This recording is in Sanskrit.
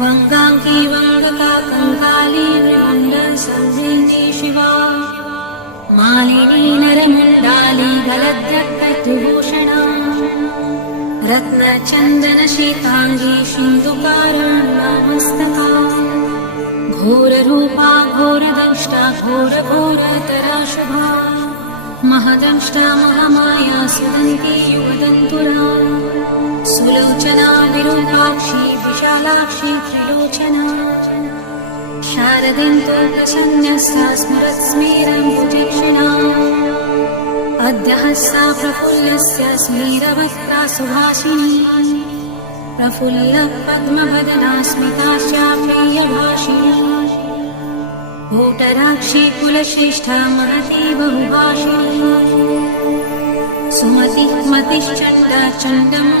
वङ्गाङ्गी वङ्गकाकङ्काली विमण्डलसंवेदी शिवा मालिनी नरमुण्डाली गलद्यकृतभूषणा रत्नचन्दनशीताङ्गी सिन्धुकारुण्यमस्तका घोररूपा घोरदंष्टा घोरघोरतरा शुभा महदंष्टा महामाया सुदन्ती युगदन्तुरा सुलोचना विरूपाक्षी विशालाक्षी त्रिलोचना शारदेन्दु प्रसन्नस्ता स्मरत्स्मेरम्बुजीक्षणा अद्य सा प्रफुल्लस्य स्मेरवक्ता सुभाषिणी प्रफुल्लपद्मवदना स्मितास्या प्रियभाषिणी भूटराक्षी कुलश्रेष्ठा महती बहुभाषिणी सुमतिः मतिश्चण्डा चण्डम्